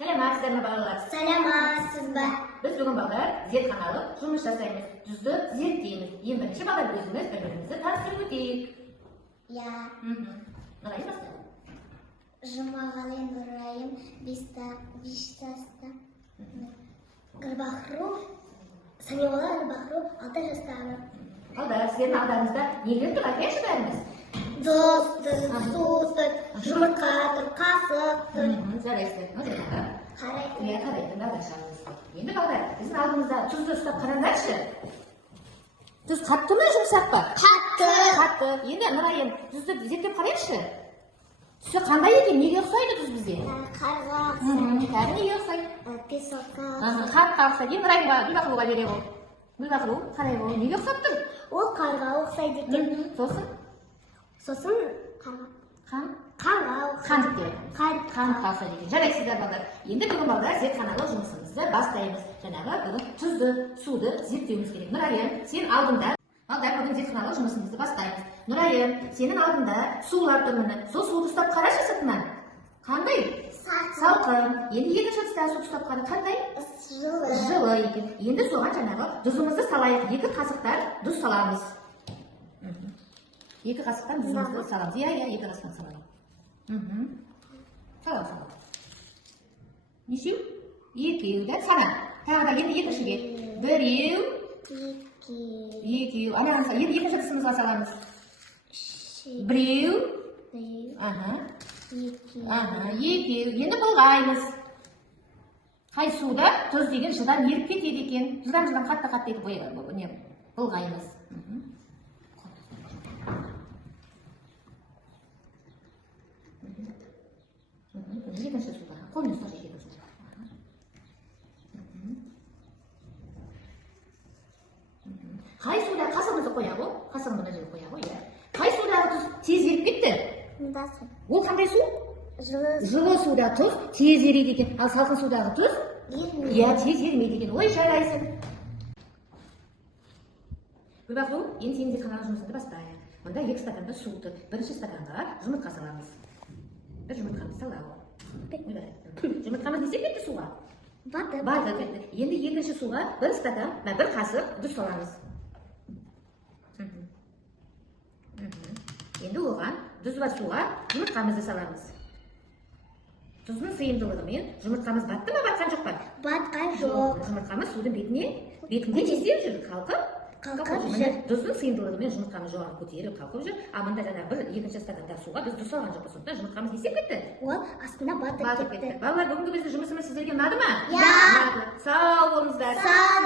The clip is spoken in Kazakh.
Саламатсыздар ма балалар? Саламатсыз ба? Biz бүгін балалар зертханалық жұмыс жасаймыз. Тұзды зерттейміз. Ең бірінші балалар өзіміз бір-бірімізді таныстырып өтейік. Я Қалай бастайық? Жұмағали Нұрайым, Бештаста, Гүлбахру, Самиолла Гүлбахру, 6 жастағы. Балалар, сіздердің алдарыңызда нелер тұр? Айтайықшы бәріміз. Дос тұр, су тұр, жұмыртқа тұр, қасық тұр. Жарайсыздар. Қарайды. Иә, қарайды. Енді балалар, біздің алдымызда тұзды ұстап қараңдаршы. Тұз қатты ма, жұмсақ па? Қатты. Қатты. Енді Нұрайым, тұзды зерттеп қарайықшы. Түсі қандай екен? Неге ұқсайды тұз бізге? Қарға, Кәдімгі неге ұқсайды? песокқа. Қантқа ұқсайды. Енді Нұрайымға Гүлбахруға бере бол. Гүлбахру, қарай бол. Неге ұқсап тұр? Ол қарға ұқсайды екен. Сосын қарға. қанға Қанға ұқсайды. ұқсайды. Қантқа ұқсайды екен. Жарайсыздар балалар. Енді бүгін балалар зертханалық жұмысымызды бастаймыз. Жаңағы бүгін тұзды, суды зерттеуіміз керек. Нұрайым, сен алдында балалар бүгін зертханалық жұмысымызды бастаймыз. Нұрайым, сенің алдында сулар тұр міне. Сол суды ұстап қарашы сыртынан. Қандай? Салқын. Енді екінші тұстағы суды ұстап қара. Қандай? Жылы екен. Енді соған жаңағы тұзымызды салайық. 2 қасықтан тұз саламыз. 2 қасықтан тұзымызды саламыз. Иә, 2 қасықтан саламыз. Салам. Нешеу? 2 да сана. Тағы да енді екіншіге. 1, 2. Анаған сал. Енді екінші тұсымызға саламыз. 1, 2. Енді бұлғаймыз. Қай суда тұз деген жылдан еріп кетеді екен. Жылдан қатты етіп бұлғаймыз. Екінші суда. Қолмен ұсташы екінші суда. Қай суда қасығымызды қояғы? Қасығын бұны жерге қояғы, иә. Қай судағы тұз тез еріп кетті? Ол қандай су? Жылы суда тұз тез ериді екен. Ал салқын судағы тұз? Иә, тез ермейді екен. Ой, жарайсың. Гүлбахру, енді сенің зертханалық жұмысыңды бастайық. Онда 2 стаканда су тұр. Бірінші стаканға жұмыртқа саламыз. Бір жұмыртқамыз салау. Жұмыртқамыз несе кетті суға? Барды кетті. Енді екінші суға 1 стакан, 1 қасық тұз саламыз. Енді оған тұз бар суға жұмыртқамызды саламыз. Тұздың сыйымдылығымен жұмыртқамыз батты ма, батқан жоқ па? Батқан жоқ. Жұмыртқамыз судың бетінде несеп жүр, қалқып жүр. Тұздың сыйымдылығымен жұмыртқамыз жоғары көтеріп қалқып жүр. А мында жаңа 2 стаканда суға біз тұз салған жоқпыз. Сондықтан жұмыртқамыз несеп кетті? Ол астына батып кетті. Балалар, бүгінгі біздің жұмысымыз сіздерге ұнады ма? Иә. Сау болыңыздар. Сау